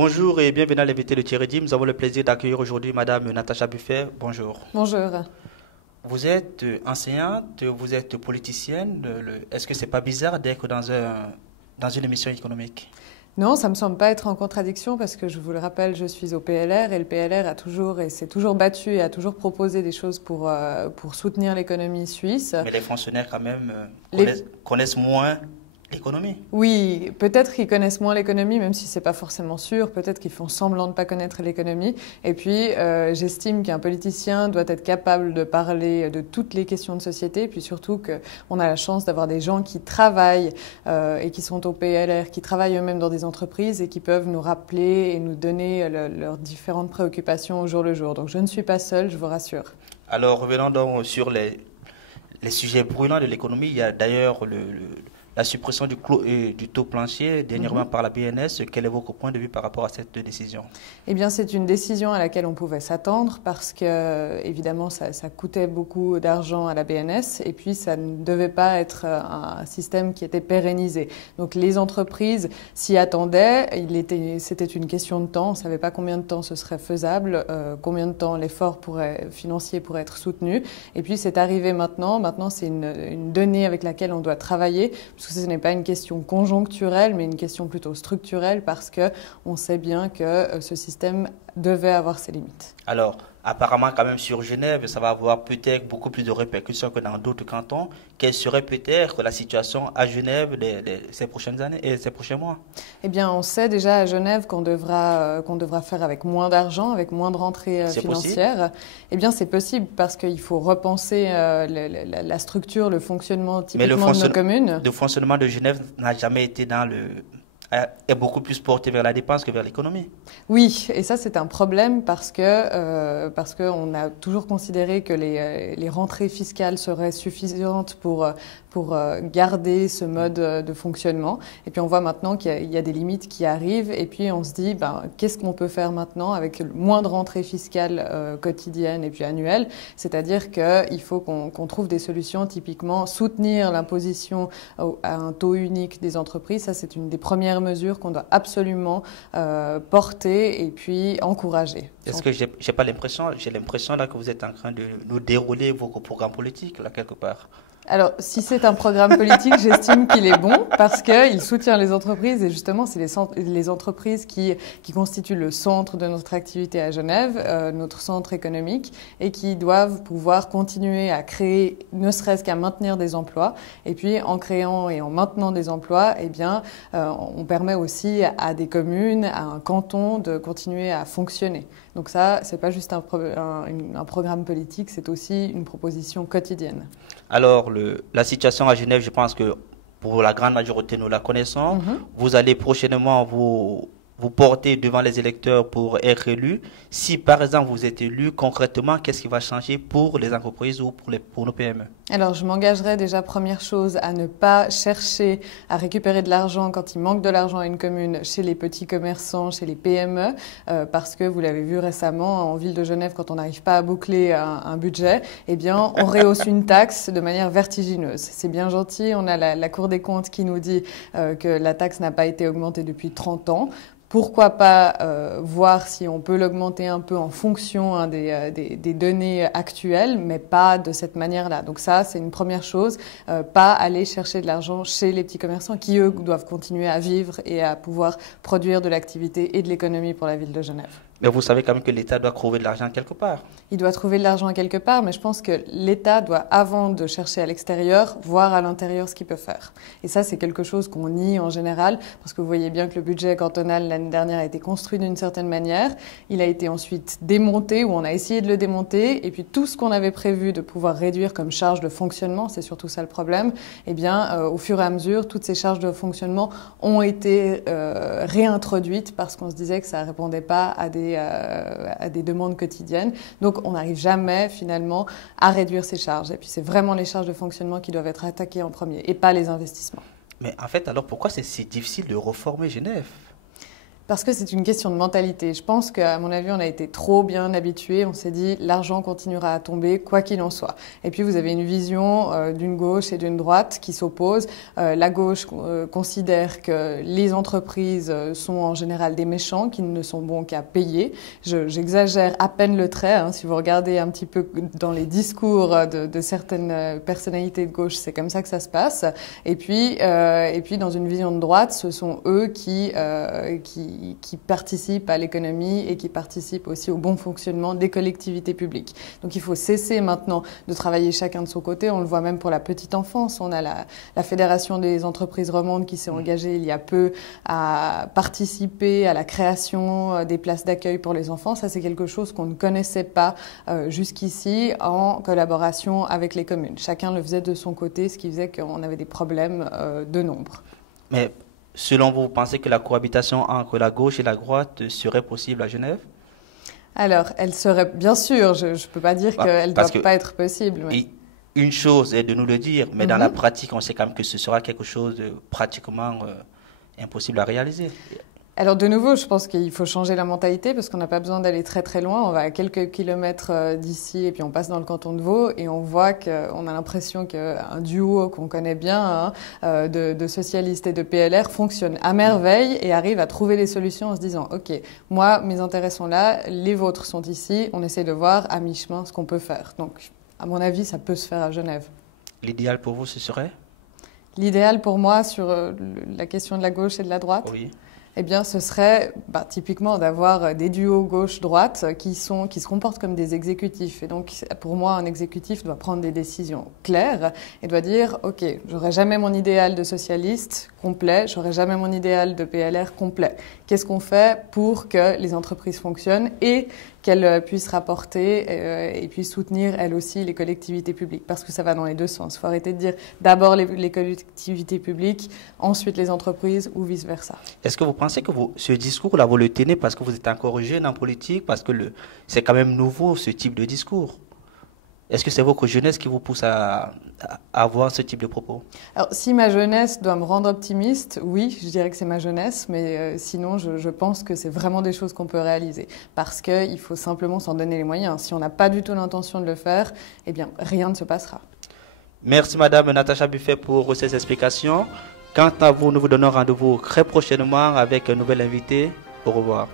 Bonjour et bienvenue à l'invité de Thierry Dim. Nous avons le plaisir d'accueillir aujourd'hui Madame Natacha Buffet. Bonjour. Bonjour. Vous êtes enseignante, vous êtes politicienne. Est-ce que c'est pas bizarre d'être dans une émission économique? Non, ça ne me semble pas être en contradiction parce que je vous le rappelle, je suis au PLR et le PLR a toujours et s'est toujours battu et a toujours proposé des choses pour soutenir l'économie suisse. Mais les fonctionnaires quand même connaissent moins l'économie. Oui, peut-être qu'ils connaissent moins l'économie, même si c'est pas forcément sûr. Peut-être qu'ils font semblant de pas connaître l'économie. Et puis, j'estime qu'un politicien doit être capable de parler de toutes les questions de société. Et puis surtout qu'on a la chance d'avoir des gens qui travaillent et qui sont au PLR, qui travaillent eux-mêmes dans des entreprises et qui peuvent nous rappeler et nous donner leurs différentes préoccupations au jour le jour. Donc, je ne suis pas seule, je vous rassure. Alors, revenons donc sur les sujets brûlants de l'économie. Il y a d'ailleurs la suppression du taux plancher dernièrement par la BNS. Quel est votre point de vue par rapport à cette décision? Eh bien, c'est une décision à laquelle on pouvait s'attendre parce que, évidemment, ça coûtait beaucoup d'argent à la BNS et puis ça ne devait pas être un système qui était pérennisé. Donc, les entreprises s'y attendaient. C'était une question de temps. On ne savait pas combien de temps ce serait faisable, combien de temps l'effort financier pourrait être soutenu. Et puis, c'est arrivé maintenant. Maintenant, c'est une donnée avec laquelle on doit travailler. Parce que ce n'est pas une question conjoncturelle, mais une question plutôt structurelle, parce qu'on sait bien que ce système devait avoir ses limites. Alors, apparemment, quand même, sur Genève, ça va avoir peut-être beaucoup plus de répercussions que dans d'autres cantons. Quelle serait peut-être la situation à Genève ces prochaines années et ces prochains mois? Eh bien, on sait déjà à Genève qu'on devra faire avec moins d'argent, avec moins de rentrées financières. Eh bien, c'est possible parce qu'il faut repenser la structure, le fonctionnement typiquement de nos communes. Le fonctionnement de Genève n'a jamais été est beaucoup plus porté vers la dépense que vers l'économie. Oui, et ça c'est un problème parce qu'on a toujours considéré que les rentrées fiscales seraient suffisantes pour garder ce mode de fonctionnement. Et puis on voit maintenant qu'il y a des limites qui arrivent et puis on se dit qu'est-ce qu'on peut faire maintenant avec moins de rentrées fiscales quotidiennes et puis annuelles. C'est-à-dire qu'il faut qu'on trouve des solutions, typiquement soutenir l'imposition à un taux unique des entreprises. Ça c'est une des premières mesures qu'on doit absolument porter et puis encourager. Est-ce que j'ai l'impression là que vous êtes en train de nous dérouler vos programmes politiques là quelque part? Alors, si c'est un programme politique, j'estime qu'il est bon parce qu'il soutient les entreprises et justement, c'est les entreprises qui constituent le centre de notre activité à Genève, notre centre économique, et qui doivent pouvoir continuer à créer, ne serait-ce qu'à maintenir des emplois. Et puis, en créant et en maintenant des emplois, eh bien, on permet aussi à des communes, à un canton de continuer à fonctionner. Donc ça, c'est pas juste un programme politique, c'est aussi une proposition quotidienne. Alors, la situation à Genève, je pense que pour la grande majorité, nous la connaissons. Vous allez prochainement vous porter devant les électeurs pour être élu. Si, par exemple, vous êtes élu, concrètement, qu'est-ce qui va changer pour les entreprises ou pour nos PME? Alors, je m'engagerai déjà, première chose, à ne pas chercher à récupérer de l'argent quand il manque de l'argent à une commune chez les petits commerçants, chez les PME, parce que vous l'avez vu récemment, en ville de Genève, quand on n'arrive pas à boucler un budget, eh bien, on rehausse une taxe de manière vertigineuse. C'est bien gentil, on a la Cour des comptes qui nous dit que la taxe n'a pas été augmentée depuis 30 ans. Pourquoi pas voir si on peut l'augmenter un peu en fonction des données actuelles, mais pas de cette manière-là. Donc ça, c'est une première chose. Pas aller chercher de l'argent chez les petits commerçants qui, eux, doivent continuer à vivre et à pouvoir produire de l'activité et de l'économie pour la ville de Genève. Mais vous savez quand même que l'État doit trouver de l'argent quelque part. Il doit trouver de l'argent quelque part, mais je pense que l'État doit, avant de chercher à l'extérieur, voir à l'intérieur ce qu'il peut faire. Et ça, c'est quelque chose qu'on nie en général, parce que vous voyez bien que le budget cantonal l'année dernière a été construit d'une certaine manière. Il a été ensuite démonté, ou on a essayé de le démonter, et puis tout ce qu'on avait prévu de pouvoir réduire comme charge de fonctionnement, c'est surtout ça le problème, eh bien, au fur et à mesure, toutes ces charges de fonctionnement ont été réintroduites parce qu'on se disait que ça ne répondait pas à des demandes quotidiennes. Donc, on n'arrive jamais, finalement, à réduire ces charges. Et puis, c'est vraiment les charges de fonctionnement qui doivent être attaquées en premier, et pas les investissements. Mais en fait, alors, pourquoi c'est si difficile de reformer Genève? Parce que c'est une question de mentalité. Je pense qu'à mon avis, on a été trop bien habitués. On s'est dit, l'argent continuera à tomber, quoi qu'il en soit. Et puis, vous avez une vision d'une gauche et d'une droite qui s'opposent. La gauche considère que les entreprises sont en général des méchants, qui ne sont bons qu'à payer. J'exagère à peine le trait. Hein. Si vous regardez un petit peu dans les discours de certaines personnalités de gauche, c'est comme ça que ça se passe. Et puis, dans une vision de droite, ce sont eux qui participent à l'économie et qui participent aussi au bon fonctionnement des collectivités publiques. Donc il faut cesser maintenant de travailler chacun de son côté. On le voit même pour la petite enfance. On a la Fédération des entreprises romandes qui s'est engagée il y a peu à participer à la création des places d'accueil pour les enfants. Ça, c'est quelque chose qu'on ne connaissait pas jusqu'ici en collaboration avec les communes. Chacun le faisait de son côté, ce qui faisait qu'on avait des problèmes de nombre. Mais selon vous, vous pensez que la cohabitation entre la gauche et la droite serait possible à Genève? Alors, elle serait, bien sûr, je ne peux pas dire qu'elle ne doit pas être possible. Mais... Une chose est de nous le dire, mais dans la pratique, on sait quand même que ce sera quelque chose de pratiquement impossible à réaliser. Alors de nouveau, je pense qu'il faut changer la mentalité parce qu'on n'a pas besoin d'aller très très loin. On va à quelques kilomètres d'ici et puis on passe dans le canton de Vaud et on voit qu'on a l'impression qu'un duo qu'on connaît bien de socialistes et de PLR fonctionne à merveille et arrive à trouver les solutions en se disant « Ok, moi, mes intérêts sont là, les vôtres sont ici, on essaie de voir à mi-chemin ce qu'on peut faire. » Donc, à mon avis, ça peut se faire à Genève. L'idéal pour vous, ce serait? L'idéal pour moi sur la question de la gauche et de la droite? Oui. Eh bien, ce serait typiquement d'avoir des duos gauche-droite qui se comportent comme des exécutifs. Et donc, pour moi, un exécutif doit prendre des décisions claires et doit dire « Ok, j'aurai jamais mon idéal de socialiste complet, j'aurai jamais mon idéal de PLR complet. Qu'est-ce qu'on fait pour que les entreprises fonctionnent et qu'elles puissent rapporter et puissent soutenir, elles aussi, les collectivités publiques ?» Parce que ça va dans les deux sens. Il faut arrêter de dire d'abord les collectivités publiques, ensuite les entreprises ou vice-versa. Est-ce que vous pensez que ce discours-là, vous le tenez parce que vous êtes encore jeune en politique, parce que c'est quand même nouveau ce type de discours? Est-ce que c'est votre jeunesse qui vous pousse à avoir ce type de propos? Alors, si ma jeunesse doit me rendre optimiste, oui, je dirais que c'est ma jeunesse, mais sinon, je pense que c'est vraiment des choses qu'on peut réaliser. Parce qu'il faut simplement s'en donner les moyens. Si on n'a pas du tout l'intention de le faire, eh bien, rien ne se passera. Merci Madame Natacha Buffet pour ces explications. Quant à vous, nous vous donnons rendez-vous très prochainement avec un nouvel invité. Au revoir.